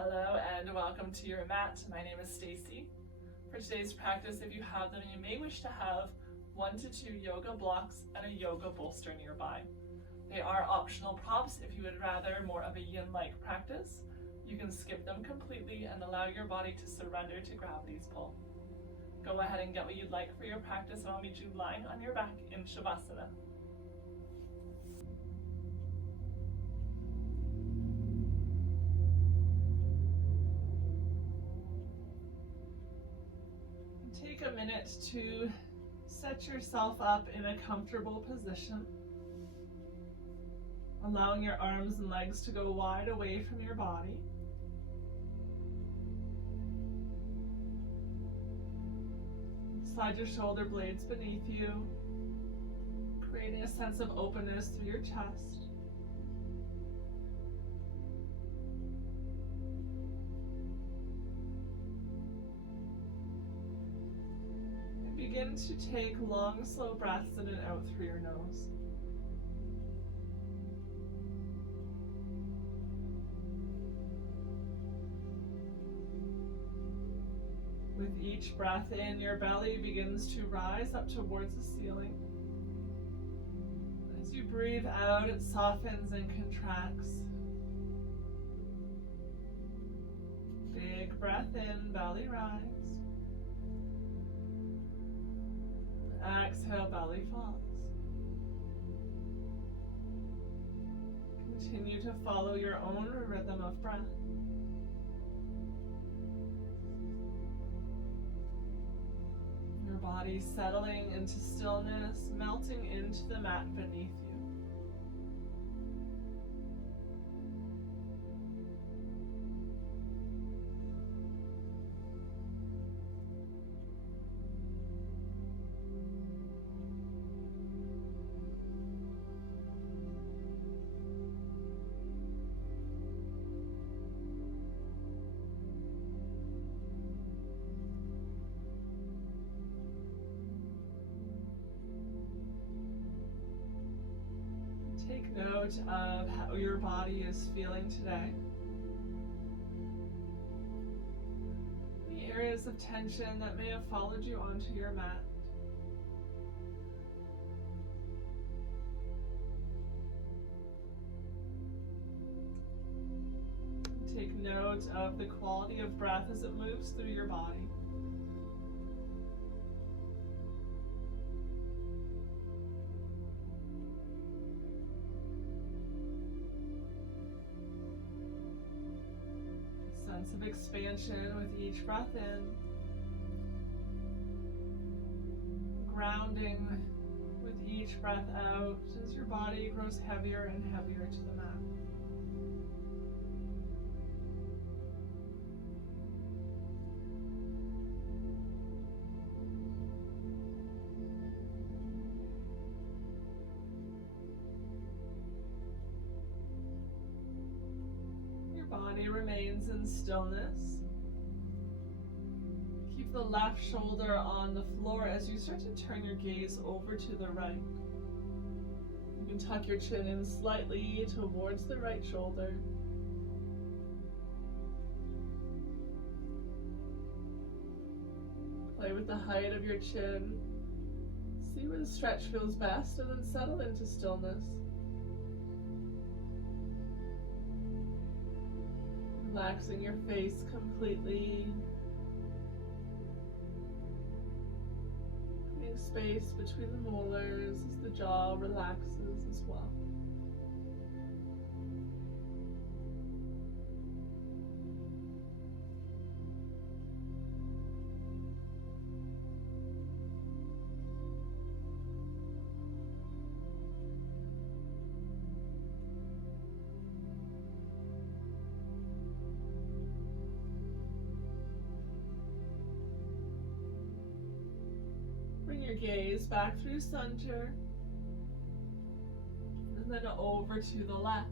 Hello and welcome to your mat. My name is Stacey. For today's practice, if you have them, you may wish to have 1 to 2 yoga blocks and a yoga bolster nearby. They are optional props if you would rather more of a yin-like practice. You can skip them completely and allow your body to surrender to gravity's pull. Go ahead and get what you'd like for your practice, and I'll meet you lying on your back in Shavasana. Take a minute to set yourself up in a comfortable position, allowing your arms and legs to go wide away from your body. Slide your shoulder blades beneath you, creating a sense of openness through your chest. Begin to take long, slow breaths in and out through your nose. With each breath in, your belly begins to rise up towards the ceiling. As you breathe out, it softens and contracts. Big breath in, belly rise. Exhale, belly falls. Continue to follow your own rhythm of breath. Your body settling into stillness, melting into the mat beneath you. Take note of how your body is feeling today. Any areas of tension that may have followed you onto your mat. Take note of the quality of breath as it moves through your body. Sense of expansion with each breath in. Grounding with each breath out as your body grows heavier and heavier to the mat. Body remains in stillness. Keep the left shoulder on the floor as you start to turn your gaze over to the right. You can tuck your chin in slightly towards the right shoulder. Play with the height of your chin. See where the stretch feels best, and then settle into stillness. Relaxing your face completely. Creating space between the molars as the jaw relaxes as well. Bring your gaze back through center, and then over to the left.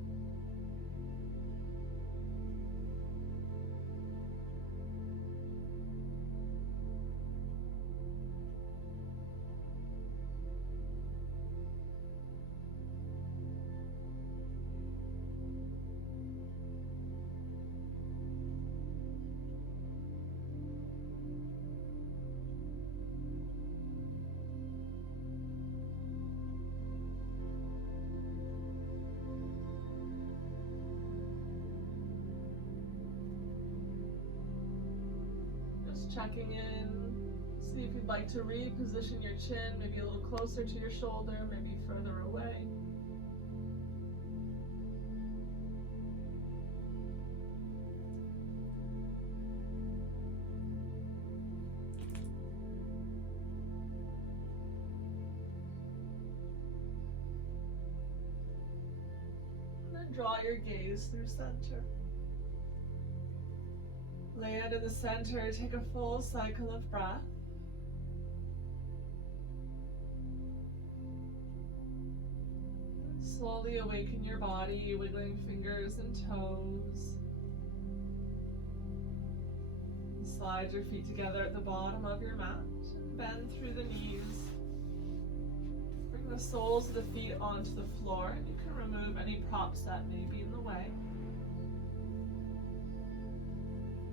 checking in. See if you'd like to reposition your chin, maybe a little closer to your shoulder, maybe further away. Draw your gaze through center. Land in the center, take a full cycle of breath. Slowly awaken your body, wiggling fingers and toes. Slide your feet together at the bottom of your mat and bend through the knees. Bring the soles of the feet onto the floor, and you can remove any props that may be in the way.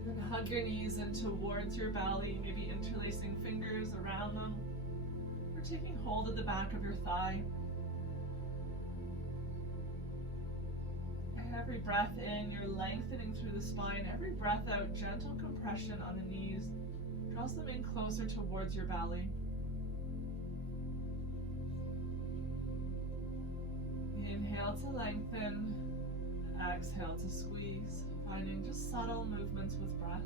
Then hug your knees in towards your belly, maybe interlacing fingers around them, or taking hold of the back of your thigh. Every breath in, you're lengthening through the spine. Every breath out, gentle compression on the knees draws them in closer towards your belly. Inhale to lengthen, exhale to squeeze, finding just subtle movements with breath.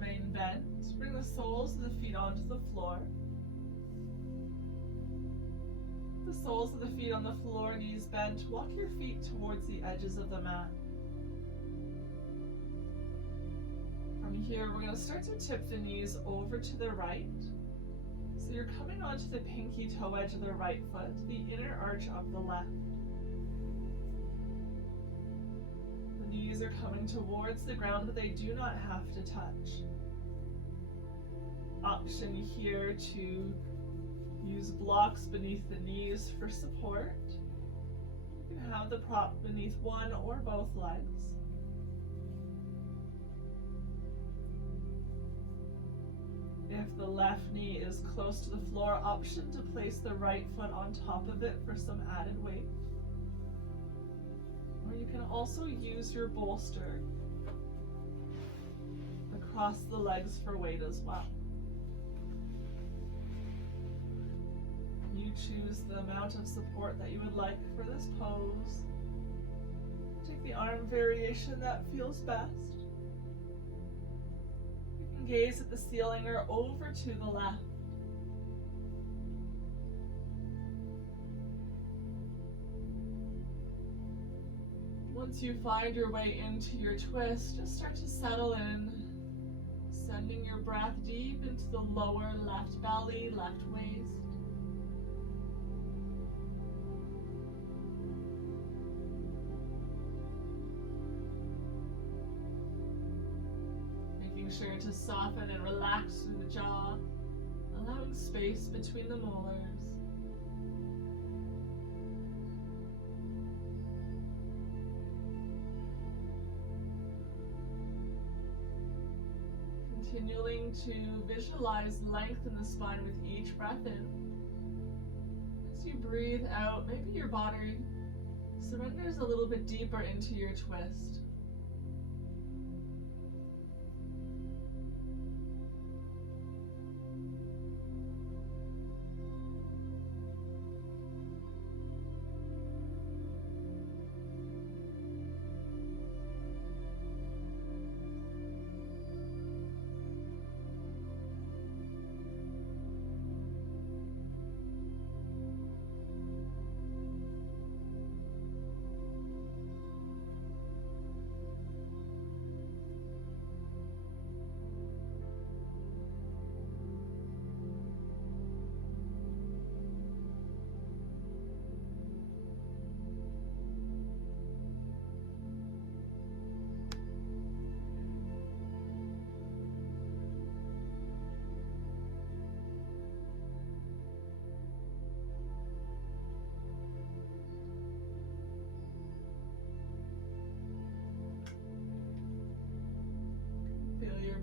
Remain bent. Bring the soles of the feet onto the floor. The soles of the feet on the floor, knees bent. Walk your feet towards the edges of the mat. From here, we're going to start to tip the knees over to the right. So you're coming onto the pinky toe edge of the right foot, the inner arch of the left. Knees are coming towards the ground, but they do not have to touch. Option here to use blocks beneath the knees for support. You can have the prop beneath one or both legs. If the left knee is close to the floor, option to place the right foot on top of it for some added weight. Or you can also use your bolster across the legs for weight as well. You choose the amount of support that you would like for this pose. Take the arm variation that feels best. You can gaze at the ceiling or over to the left. Once you find your way into your twist, just start to settle in, sending your breath deep into the lower left belly, left waist. Making sure to soften and relax through the jaw, allowing space between the molars. Continuing to visualize length in the spine with each breath in. As you breathe out, maybe your body surrenders a little bit deeper into your twist.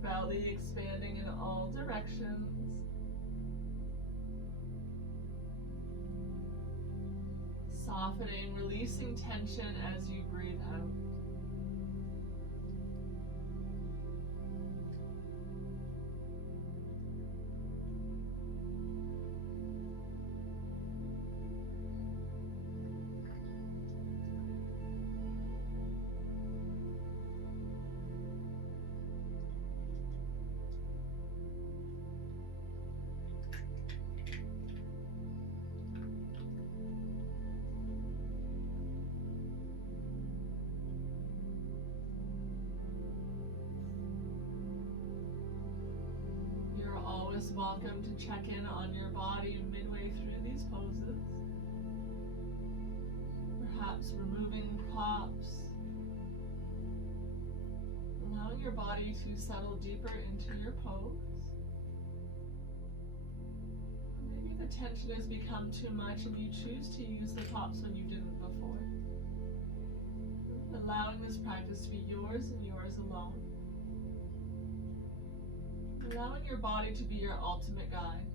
belly expanding in all directions. Softening, releasing tension as you breathe out. Always welcome to check in on your body midway through these poses. Perhaps removing props, allowing your body to settle deeper into your pose. Maybe the tension has become too much and you choose to use the props when you didn't before. Allowing this practice to be yours and yours alone. Allowing your body to be your ultimate guide.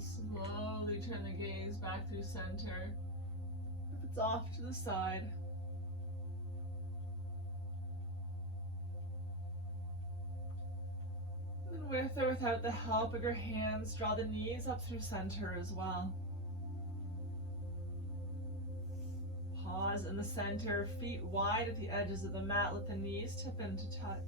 Slowly turn the gaze back through center. If it's off to the side. And with or without the help of your hands, draw the knees up through center as well. Pause in the center, feet wide at the edges of the mat. Let the knees tip into touch.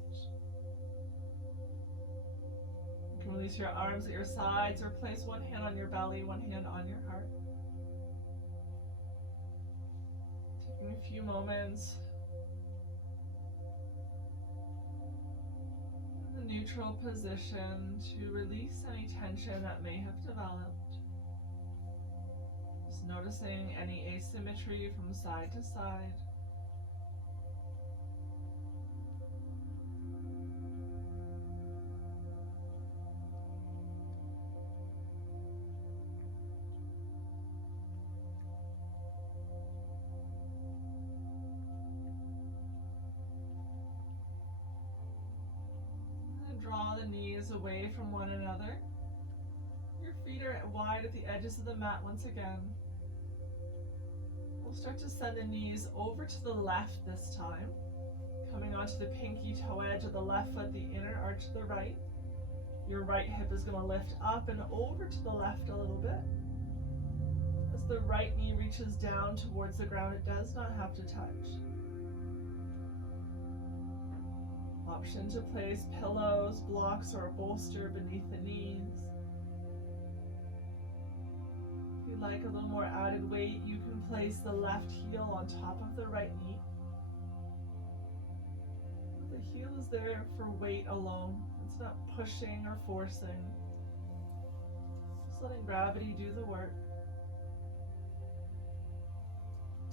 Release your arms at your sides or place one hand on your belly, one hand on your heart. Taking a few moments in the neutral position to release any tension that may have developed. Just noticing any asymmetry from side to side. Draw the knees away from one another. Your feet are wide at the edges of the mat once again. We'll start to send the knees over to the left this time, coming onto the pinky toe edge of the left foot, the inner arch of the right. Your right hip is going to lift up and over to the left a little bit. As the right knee reaches down towards the ground, it does not have to touch. Option to place pillows, blocks, or a bolster beneath the knees. If you'd like a little more added weight, you can place the left heel on top of the right knee. The heel is there for weight alone. It's not pushing or forcing. Just letting gravity do the work.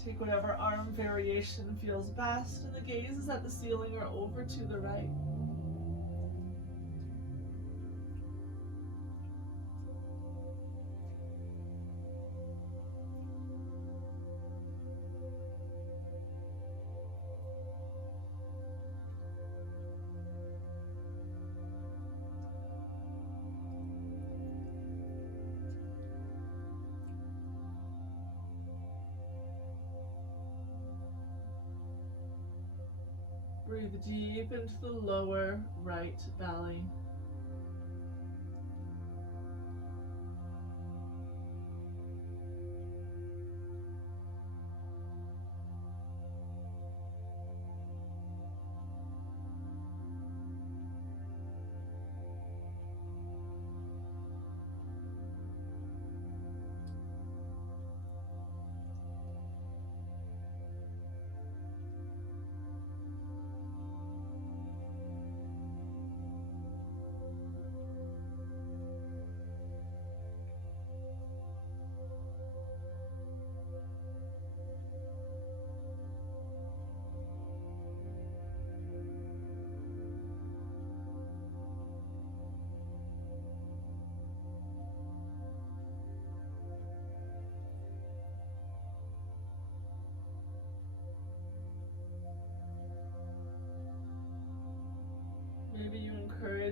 Take whatever arm variation feels best, and the gaze is at the ceiling or over to the right. Breathe deep into the lower right belly.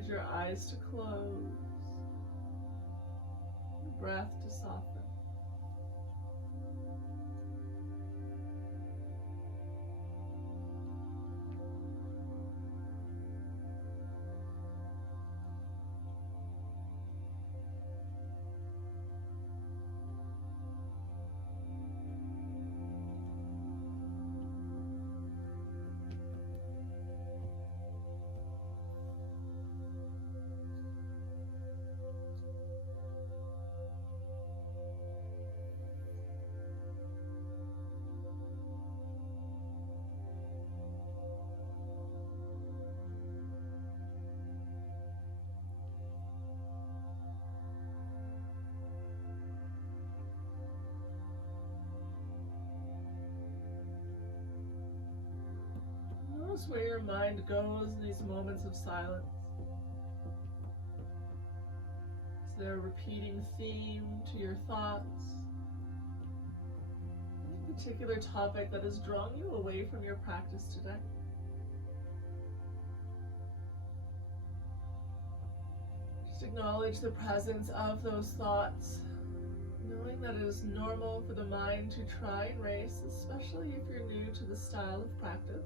encourage your eyes to close, your breath to soften. Notice where your mind goes in these moments of silence. Is there a repeating theme to your thoughts? Any particular topic that has drawn you away from your practice today? Just acknowledge the presence of those thoughts, knowing that it is normal for the mind to try and race, especially if you're new to the style of practice.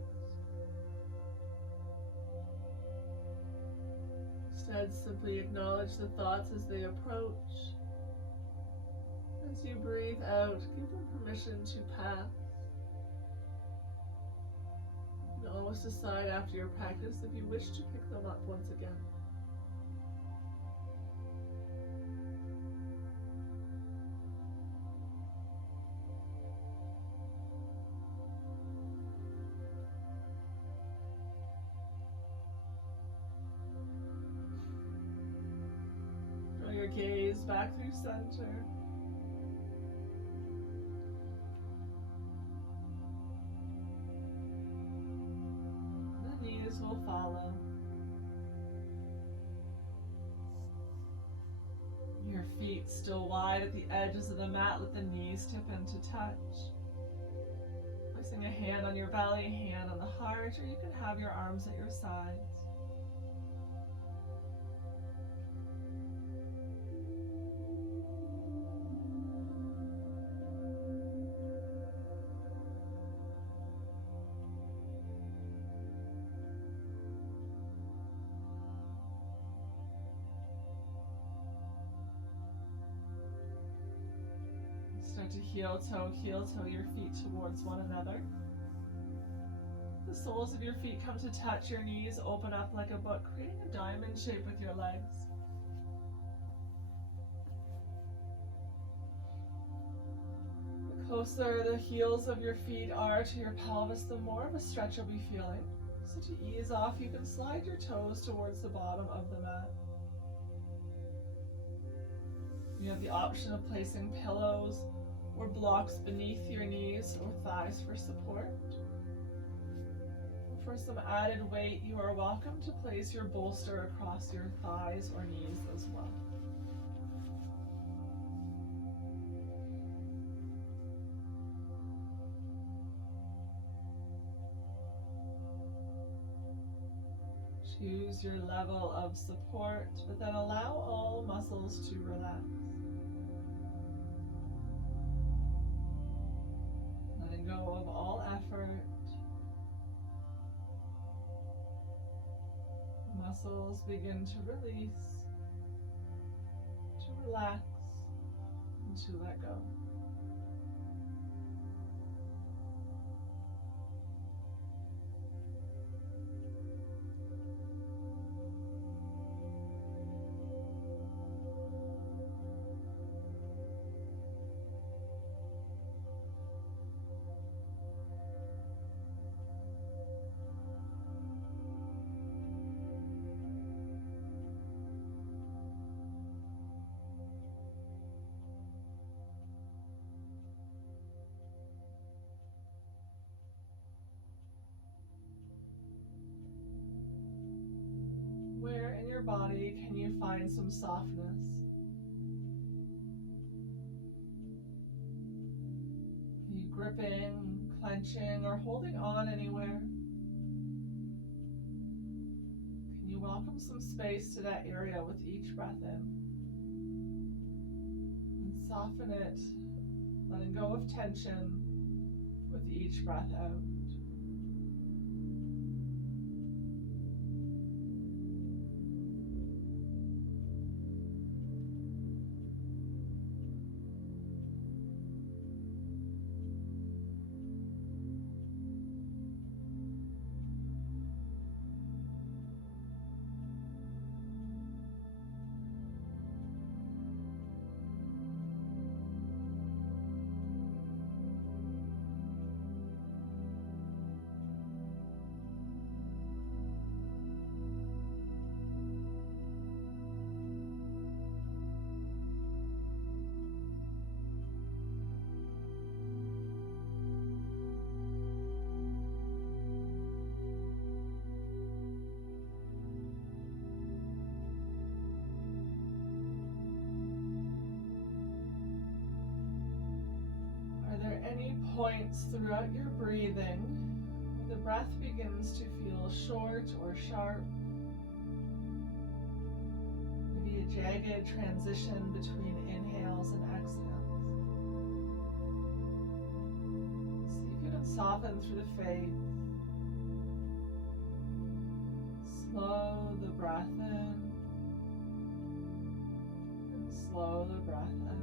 Instead, simply acknowledge the thoughts as they approach. As you breathe out, give them permission to pass. You can always decide after your practice if you wish to pick them up once again. Your gaze back through center. The knees will follow. Your feet still wide at the edges of the mat, let the knees tip into touch. Placing a hand on your belly, a hand on the heart, or you can have your arms at your sides. Start to heel toe your feet towards one another. The soles of your feet come to touch your knees, open up like a book, creating a diamond shape with your legs. The closer the heels of your feet are to your pelvis, the more of a stretch you'll be feeling. So to ease off, you can slide your toes towards the bottom of the mat. You have the option of placing pillows or blocks beneath your knees or thighs for support. For some added weight, you are welcome to place your bolster across your thighs or knees as well. Choose your level of support, but then allow all muscles to relax. Letting go of all effort. Muscles begin to release, to relax, and to let go. Where in your body can you find some softness? Are you gripping, clenching, or holding on anywhere? Can you you welcome some space to that area with each breath in. And soften it, letting go of tension with each breath out. Any points throughout your breathing where the breath begins to feel short or sharp? Maybe a jagged transition between inhales and exhales. See if you can soften through the face. Slow the breath in and slow the breath out.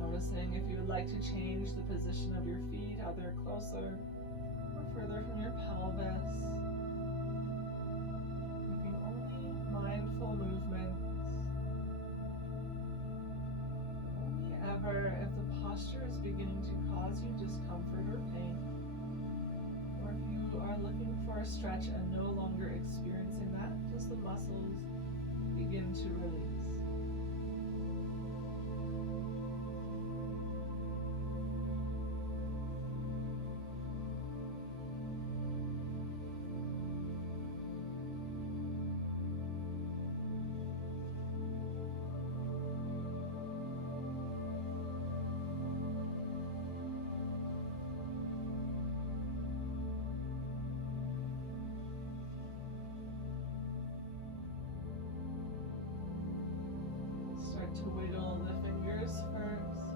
Noticing if you would like to change the position of your feet, either closer or further from your pelvis. Making only mindful movements. Only ever if the posture is beginning to cause you discomfort or pain, or if you are looking for a stretch and no longer experiencing that, does the muscles begin to release. To wiggle the fingers first.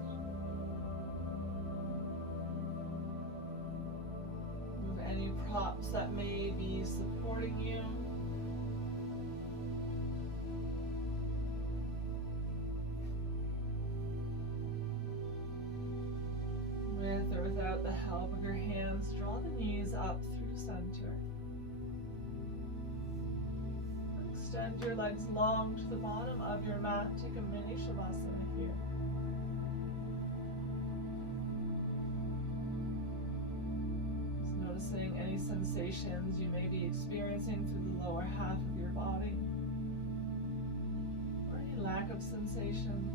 Move any props that may be supporting you. With or without the help of your hands, draw the knees up through center. Extend your legs long to the bottom of your mat. Take a mini shavasana here. Just noticing any sensations you may be experiencing through the lower half of your body, or any lack of sensations.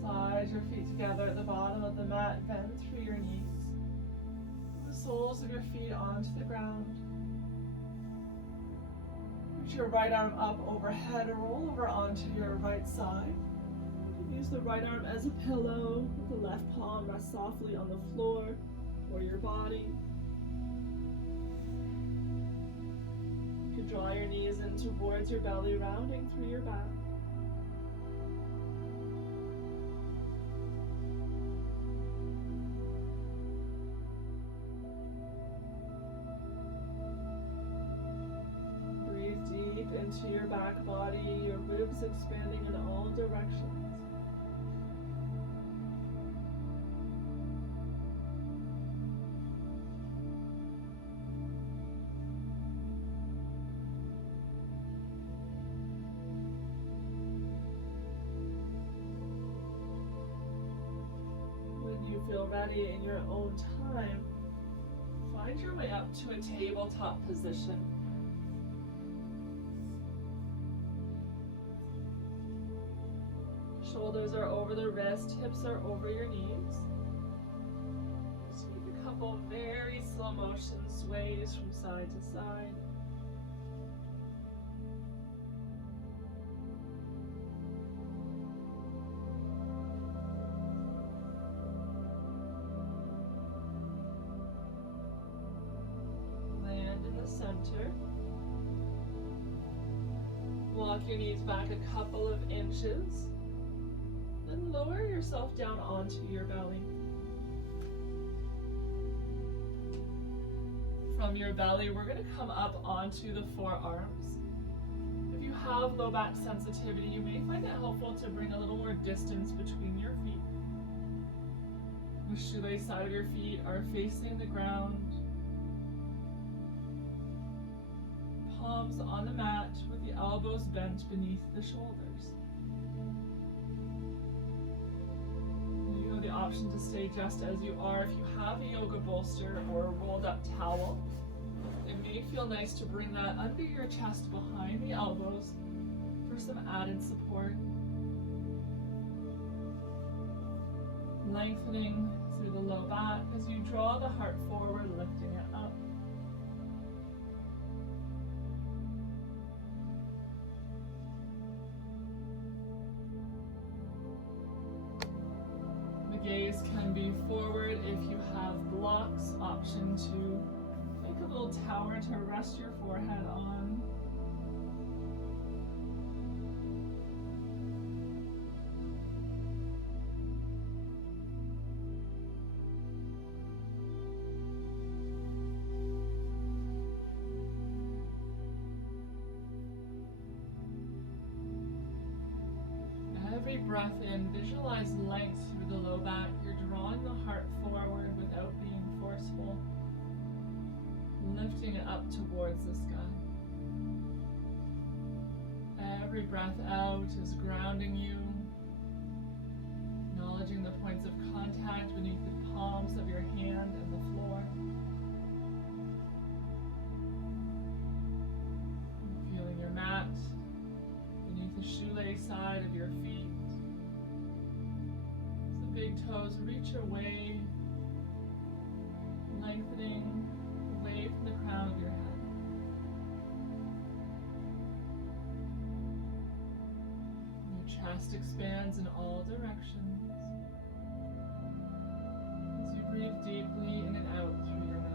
Slide your feet together at the bottom of the mat, bend through your knees. The soles of your feet onto the ground. Reach your right arm up overhead, roll over onto your right side. Use the right arm as a pillow, with the left palm rest softly on the floor or your body. You can draw your knees in towards your belly, rounding through your back. Into your back body, your ribs expanding in all directions. When you feel ready in your own time, find your way up to a tabletop position. Shoulders are over the wrist, hips are over your knees. Just make a couple very slow motion sways from side to side. Land in the center. Walk your knees back a couple of inches. Then lower yourself down onto your belly. From your belly, we're going to come up onto the forearms. If you have low back sensitivity, you may find it helpful to bring a little more distance between your feet. The shoelace side of your feet are facing the ground. Palms on the mat with the elbows bent beneath the shoulders. The option to stay just as you are. If you have a yoga bolster or a rolled up towel, it may feel nice to bring that under your chest behind the elbows for some added support. Lengthening through the low back as you draw the heart forward, lifting it up. Gaze can be forward if you have blocks. Option to make a little tower to rest your forehead on. Every breath in, visualize length through the low back. You're drawing the heart forward without being forceful, lifting it up towards the sky. Every breath out is grounding you, acknowledging the points of contact beneath the palms of your hand and the floor. Feeling your mat beneath the shoelace side of your feet. As the big toes reach away, lengthening away from the crown of your head. Your chest expands in all directions as you breathe deeply in and out through your nose.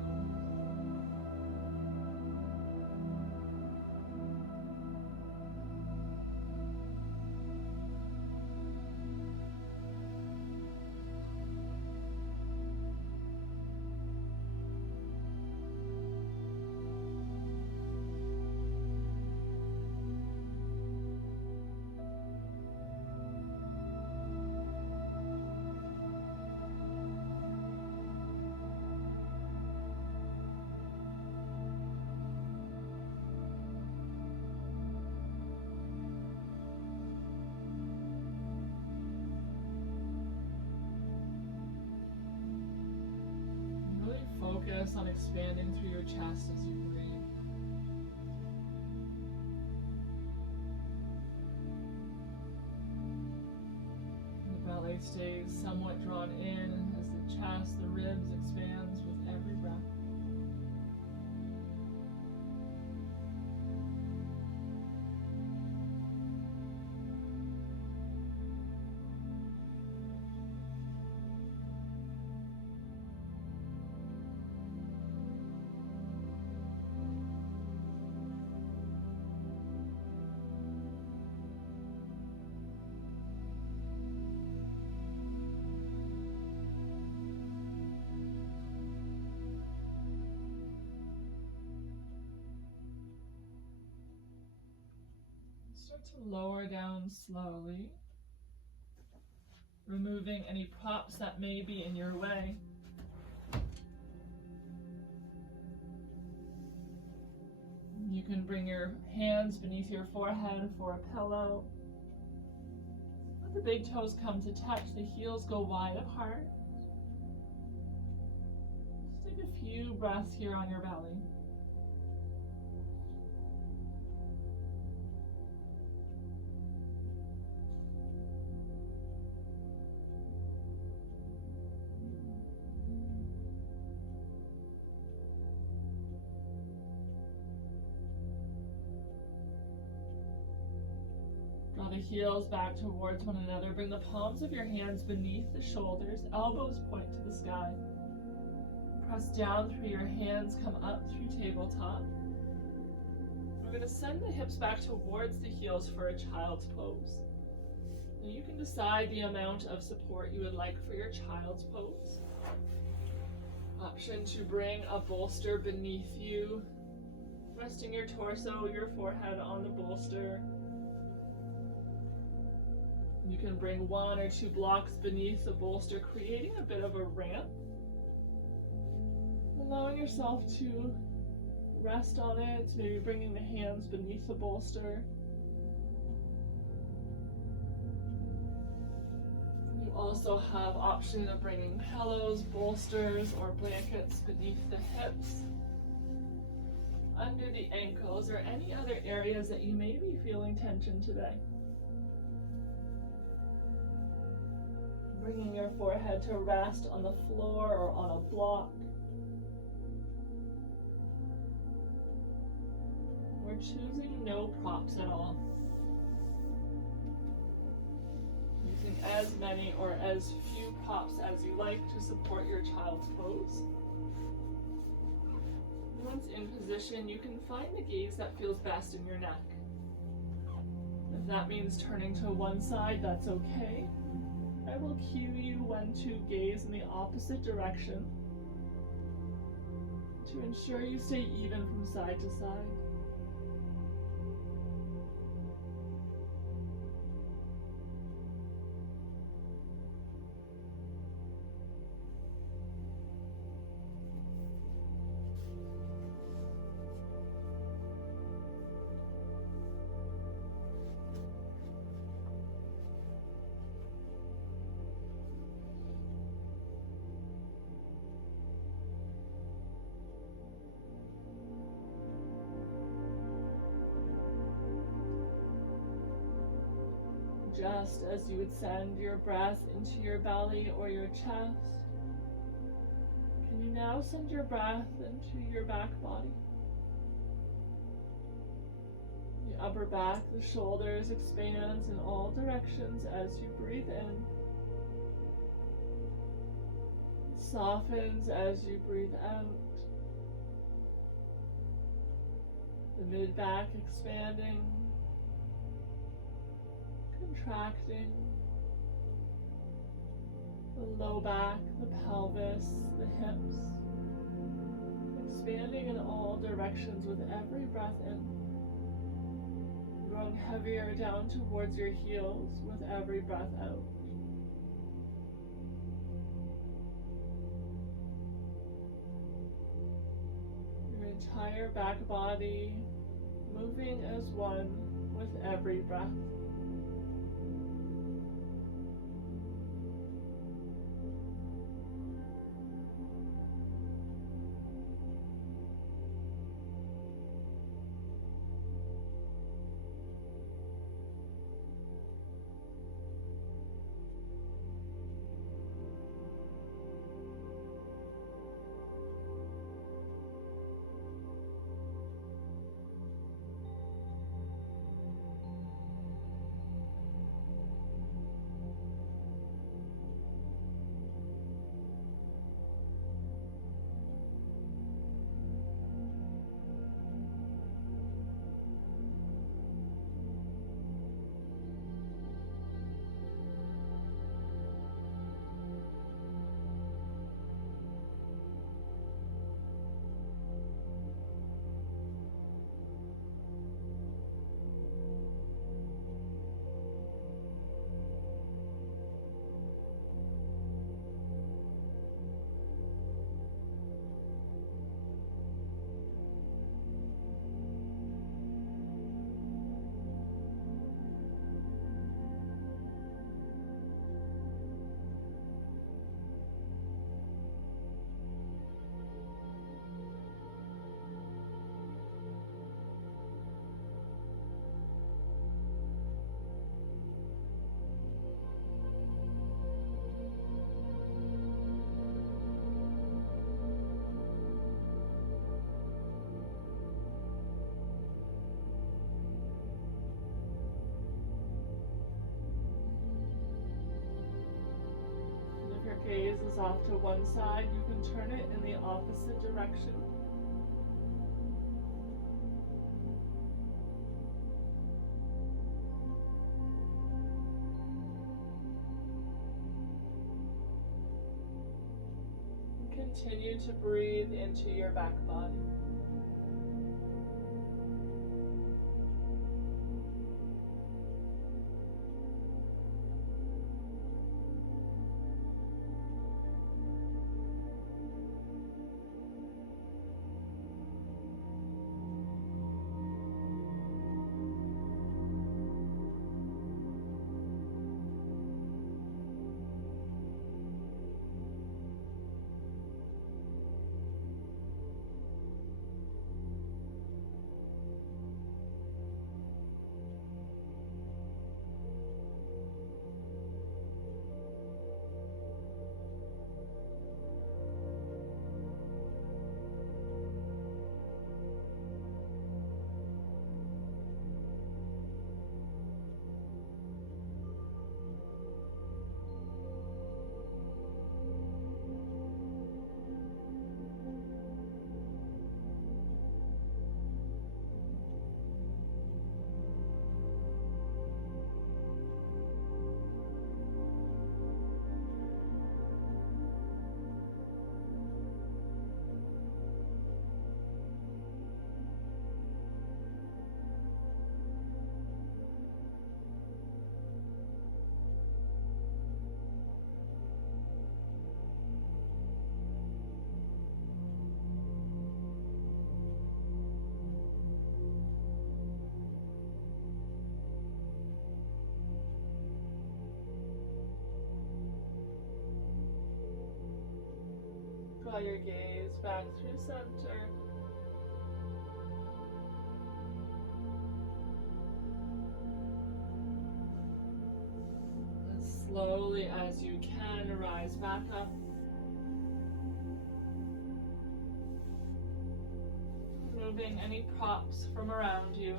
Focus on expanding through your chest as you breathe. The belly stays somewhat drawn in as the chest, the ribs expands with every breath. to lower down slowly, removing any props that may be in your way. You can bring your hands beneath your forehead for a pillow. Let the big toes come to touch, the heels go wide apart. Just take a few breaths here on your belly. Draw the heels back towards one another. Bring the palms of your hands beneath the shoulders. Elbows point to the sky. Press down through your hands. Come up through tabletop. We're going to send the hips back towards the heels for a child's pose. Now you can decide the amount of support you would like for your child's pose. Option to bring a bolster beneath you, resting your torso, your forehead on the bolster. You can bring 1 or 2 blocks beneath the bolster, creating a bit of a ramp. Allowing yourself to rest on it, maybe bringing the hands beneath the bolster. You also have option of bringing pillows, bolsters, or blankets beneath the hips, under the ankles, or any other areas that you may be feeling tension today. Bringing your forehead to rest on the floor or on a block. We're choosing no props at all. Using as many or as few props as you like to support your child's pose. Once in position, you can find the gaze that feels best in your neck. If that means turning to one side, that's okay. I will cue you when to gaze in the opposite direction to ensure you stay even from side to side. Just as you would send your breath into your belly or your chest, can you now send your breath into your back body? The upper back, the shoulders expands in all directions as you breathe in. Softens as you breathe out. The mid-back expanding, contracting, the low back, the pelvis, the hips, expanding in all directions with every breath in, growing heavier down towards your heels with every breath out. Your entire back body moving as one with every breath. is off to one side, you can turn it in the opposite direction. Continue to breathe into your back body. Draw your gaze back through center. And slowly as you can, rise back up. Removing any props from around you.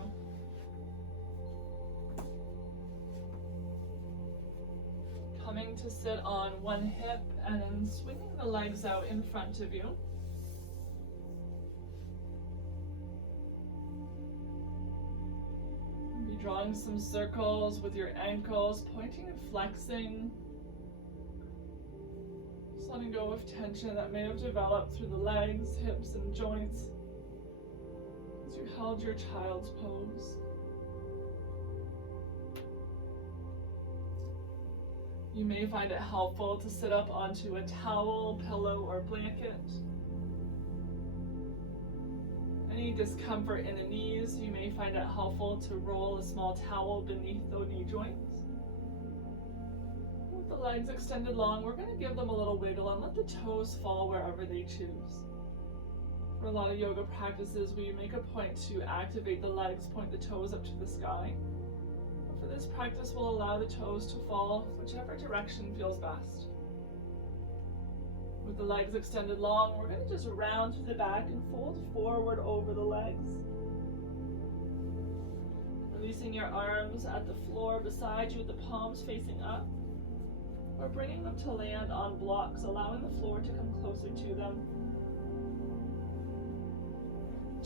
Coming to sit on one hip and then swinging the legs out in front of you. Be drawing some circles with your ankles, pointing and flexing. Just letting go of tension that may have developed through the legs, hips, and joints as you held your child's pose. You may find it helpful to sit up onto a towel, pillow, or blanket. Any discomfort in the knees, you may find it helpful to roll a small towel beneath the knee joints. With the legs extended long, we're going to give them a little wiggle and let the toes fall wherever they choose. For a lot of yoga practices, we make a point to activate the legs, point the toes up to the sky. For this practice, we'll allow the toes to fall whichever direction feels best. With the legs extended long, we're going to just round to the back and fold forward over the legs. Releasing your arms at the floor beside you with the palms facing up, or bringing them to land on blocks, allowing the floor to come closer to them.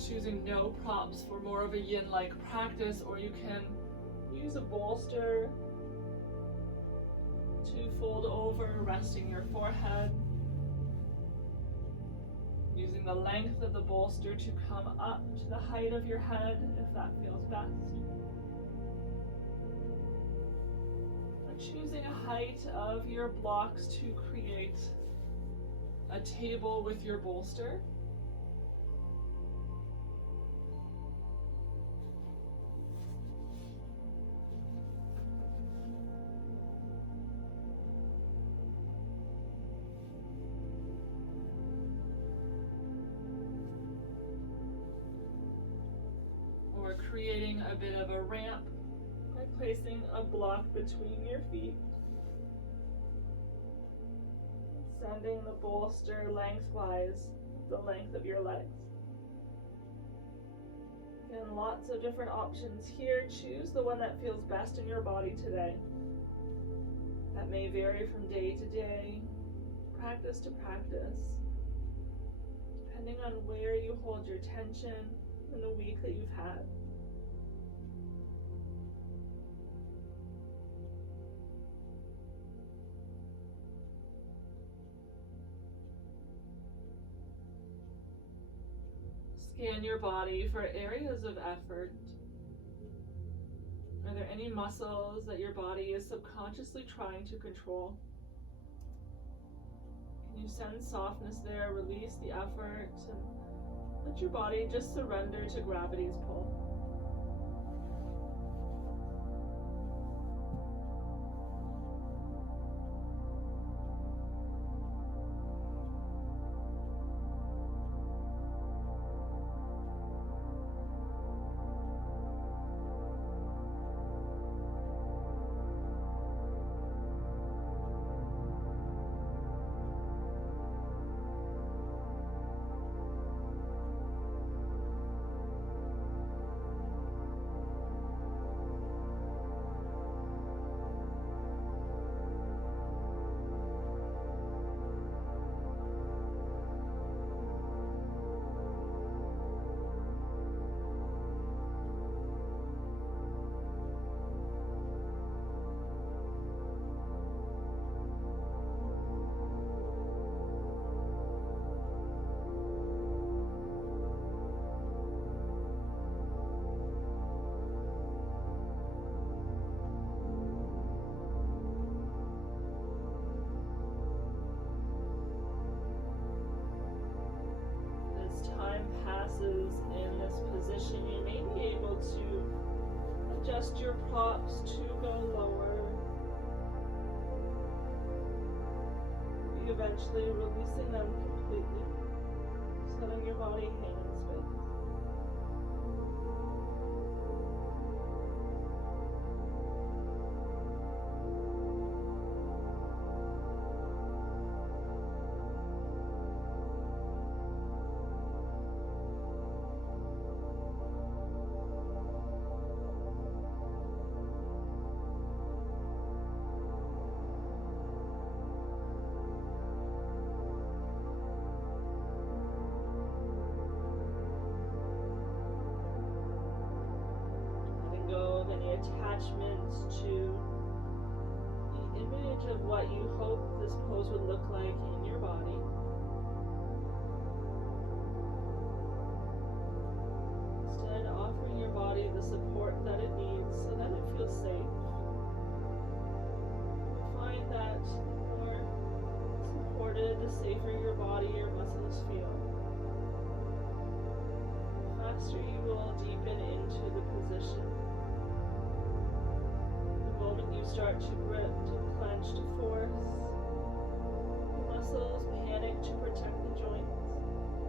Choosing no props for more of a yin-like practice, or you can use a bolster to fold over, resting your forehead. Using the length of the bolster to come up to the height of your head, if that feels best. Or choosing a height of your blocks to create a table with your bolster. Creating a bit of a ramp by placing a block between your feet. Sending the bolster lengthwise, the length of your legs. And lots of different options here. Choose the one that feels best in your body today. That may vary from day to day, practice to practice, depending on where you hold your tension in the week that you've had. Scan your body for areas of effort. Are there any muscles that your body is subconsciously trying to control? Can you sense softness there, release the effort, and let your body just surrender to gravity's pull? In this position, you may be able to adjust your props to go lower, eventually releasing them completely, just letting your body hang in space. Attachments to the image of what you hope this pose would look like in your body. Instead, offering your body the support that it needs so that it feels safe. You find that the more supported, the safer your body, your muscles feel. The faster you will deepen into the position. You start to grip, to clench, to force. The muscles panic to protect the joints,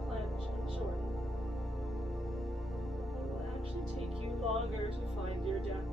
clench and shorten. It will actually take you longer to find your depth.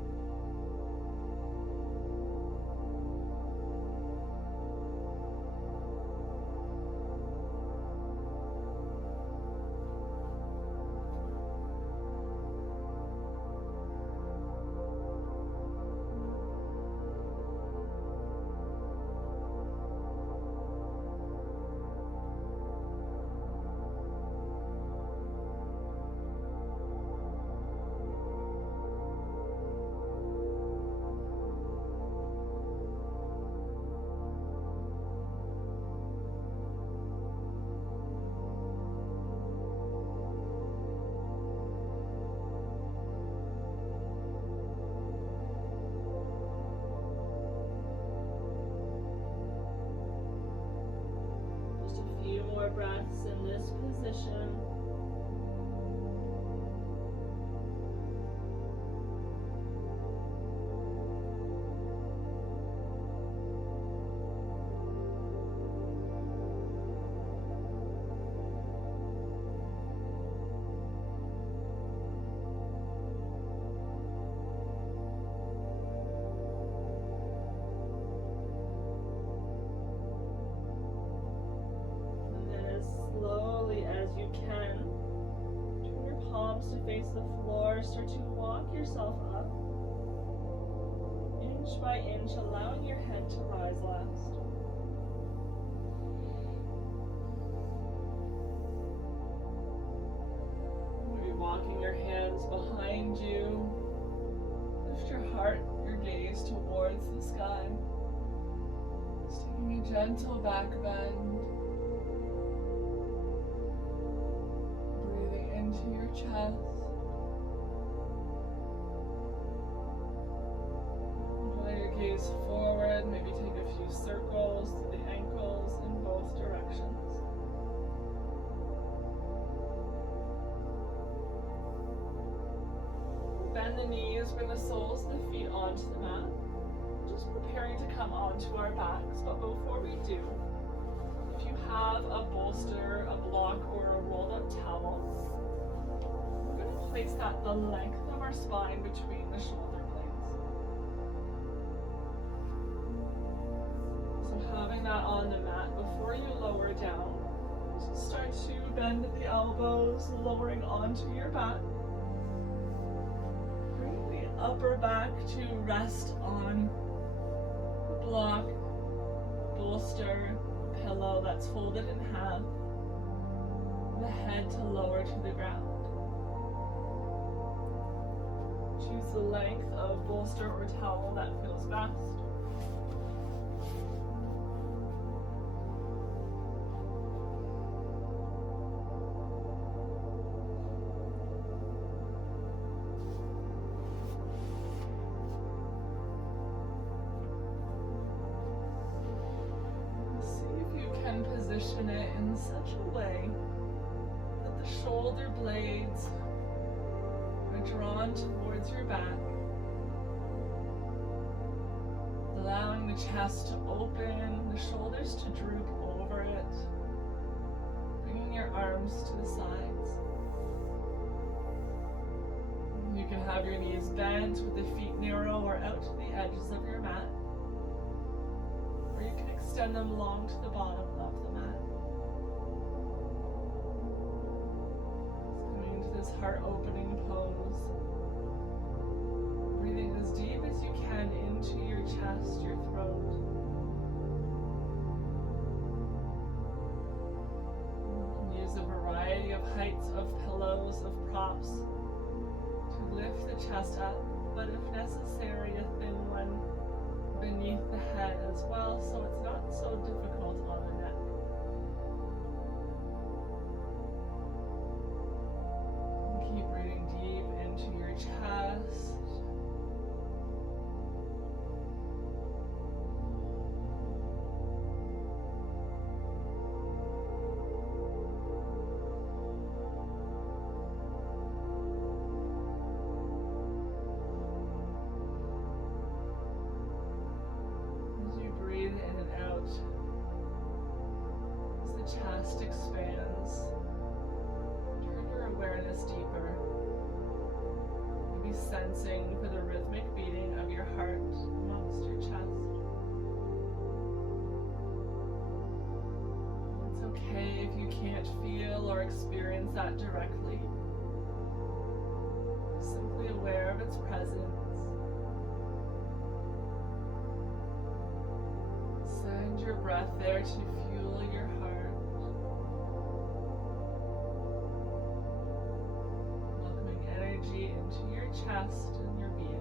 Breaths in this position. To face the floor, start to walk yourself up, inch by inch, allowing your head to rise last. walking your hands behind you. Lift your heart, your gaze towards the sky. Just taking a gentle back bend. Breathing into your chest. Draw your gaze forward, maybe take a few circles through the ankles in both directions. Bend the knees, bring the soles of the feet onto the mat. Just preparing to come onto our backs, but before we do, if you have a bolster, a block, or a rolled up towel, we're going to place that the length of our spine between the shoulder blades. So having that on the mat, before you lower down, just start to bend the elbows, lowering onto your back. Upper back to rest on a block, bolster, pillow that's folded in half, the head to lower to the ground. Choose the length of bolster or towel that feels best. Position it in such a way that the shoulder blades are drawn towards your back, allowing the chest to open, the shoulders to droop over it, bringing your arms to the sides. You can have your knees bent with the feet narrow or out to the edges of your mat, or you can extend them long to the bottom of the mat. Coming into this heart-opening pose. Breathing as deep as you can into your chest, your throat. You can use a variety of heights of pillows, of props, to lift the chest up, but if necessary, a thin one beneath the head as well, so it's not so difficult on the neck. And keep breathing deep into your chest. Chest expands. Turn your awareness deeper. Maybe sensing for the rhythmic beating of your heart amongst your chest. It's okay if you can't feel or experience that directly. Simply aware of its presence. Send your breath there to fuel your heart. Into your chest and your being.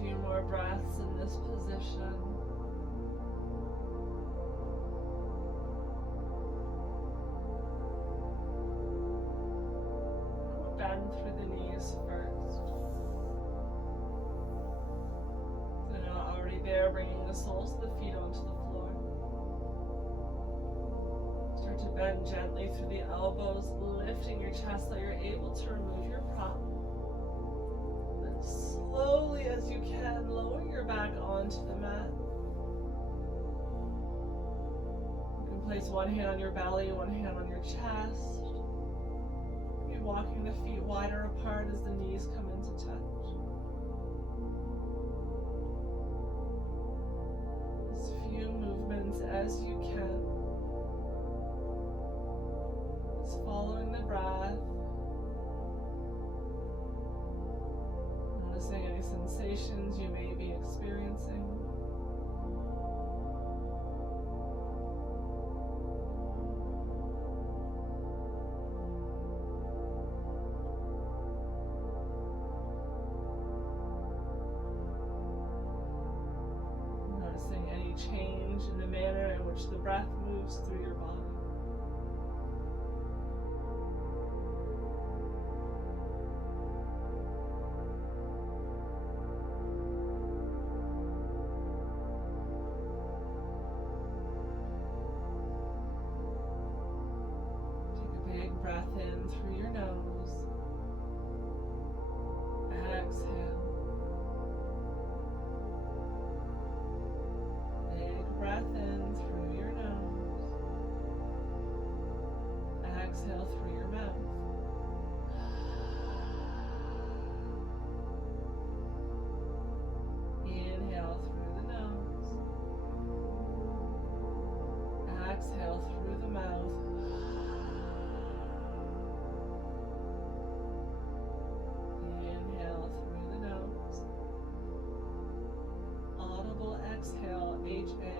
Few more breaths in this position. Bend through the knees first. If they're not already there, bringing the soles of the feet onto the floor. Start to bend gently through the elbows, lifting your chest so you're able to remove your prop. Slowly as you can, lower your back onto the mat. You can place one hand on your belly, one hand on your chest. walking the feet wider apart as the knees come into touch. As few movements as you can. Just following the breath. Noticing any sensations you may be experiencing. Any change in the manner in which the breath moves through your body. Take a big breath in through your nose. Exhale. Breath in through your nose. Exhale through your mouth. Inhale through the nose. Exhale through the mouth. Inhale through the nose. Audible exhale, H-A.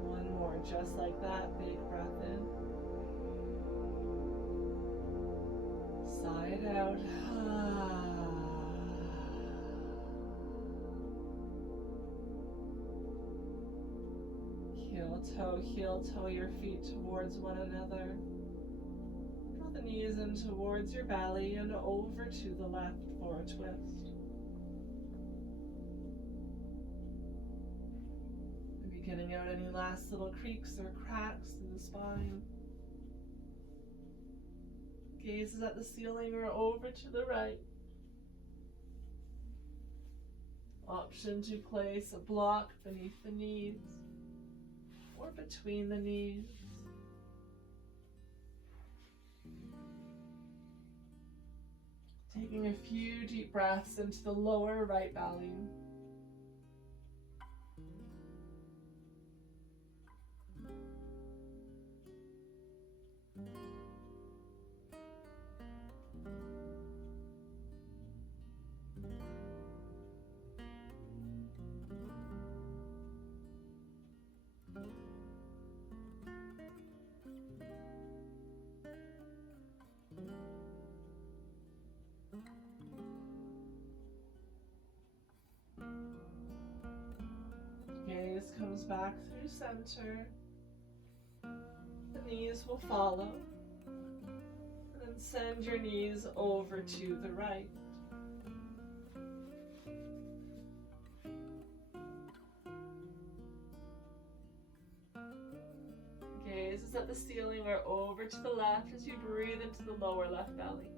One more, just like that. Big breath in. Side out. Heel toe your feet towards one another. Draw the knees in towards your belly and over to the left for a twist. Getting out any last little creaks or cracks in the spine. Gaze is at the ceiling or over to the right. Option to place a block beneath the knees or between the knees. Taking a few deep breaths into the lower right belly. Gaze comes back through center. The knees will follow. And then send your knees over to the right. Gaze is at the ceiling or over to the left as you breathe into the lower left belly.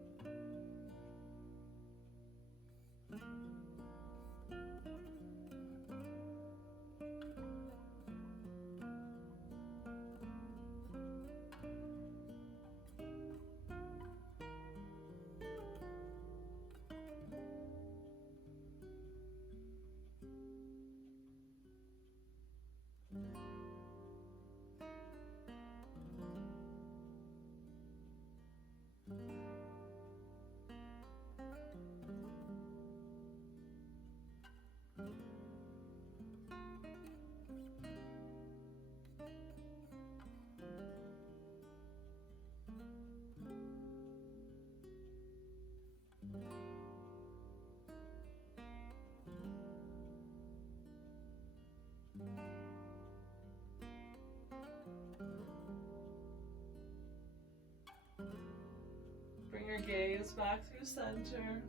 Bring your gaze back through center.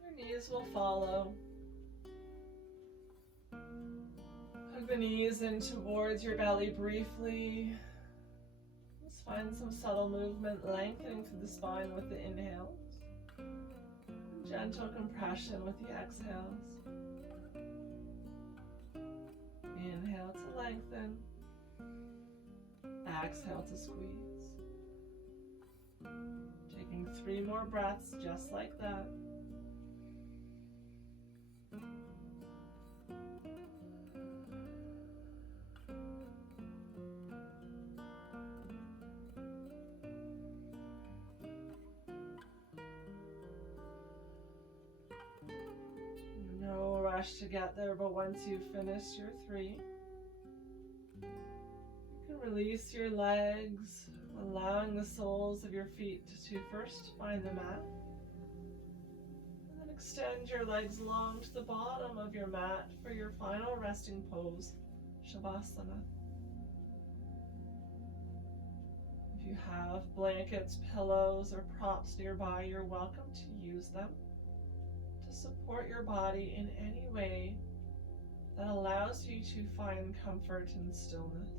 Your knees will follow. Hug the knees in towards your belly briefly. Let's find some subtle movement, lengthening through the spine with the inhales. Gentle compression with the exhales. Inhale to lengthen. Exhale to squeeze. Taking 3 more breaths just like that. No rush to get there, but once you've finished your 3, you can release your legs, allowing the soles of your feet to first find the mat. And then extend your legs long to the bottom of your mat for your final resting pose, Shavasana. If you have blankets, pillows, or props nearby, you're welcome to use them to support your body in any way that allows you to find comfort and stillness.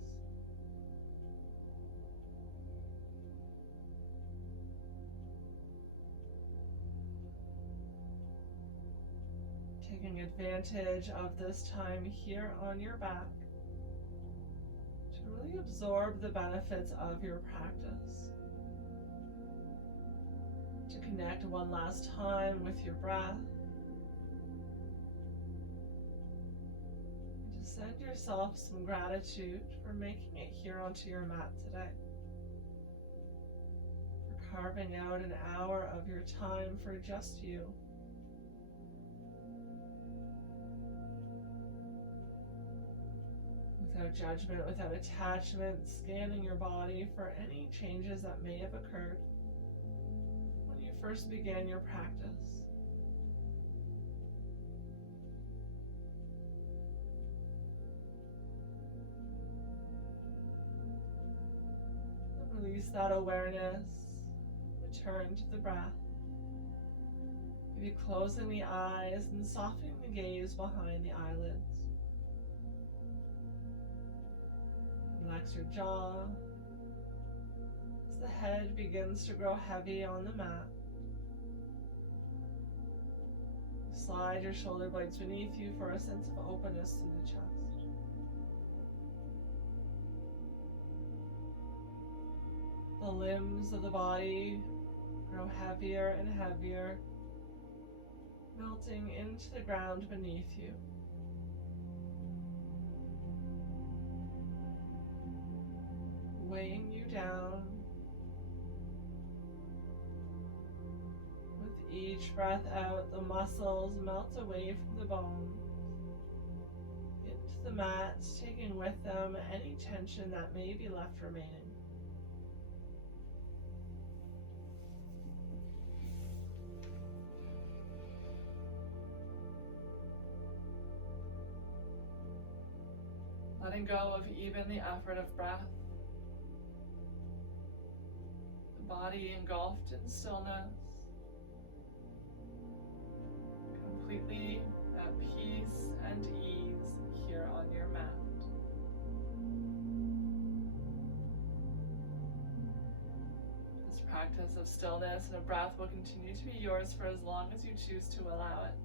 Taking advantage of this time here on your back to really absorb the benefits of your practice. To connect one last time with your breath. And to send yourself some gratitude for making it here onto your mat today. For carving out an hour of your time for just you. Without judgment, without attachment, scanning your body for any changes that may have occurred when you first began your practice. And release that awareness, return to the breath. Maybe closing the eyes and softening the gaze behind the eyelids. Relax your jaw as the head begins to grow heavy on the mat. Slide your shoulder blades beneath you for a sense of openness through the chest. The limbs of the body grow heavier and heavier, melting into the ground beneath you. Weighing you down. With each breath out, the muscles melt away from the bones into the mat, taking with them any tension that may be left remaining. Letting go of even the effort of breath. Body engulfed in stillness, completely at peace and ease here on your mat. This practice of stillness and of breath will continue to be yours for as long as you choose to allow it.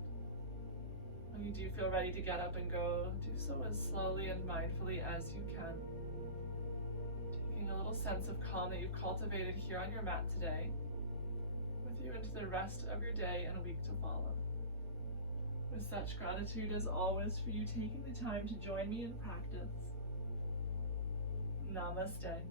When you do feel ready to get up and go, do so as slowly and mindfully as you can. A little sense of calm that you've cultivated here on your mat today with you into the rest of your day and week to follow. With such gratitude as always for you taking the time to join me in practice. Namaste.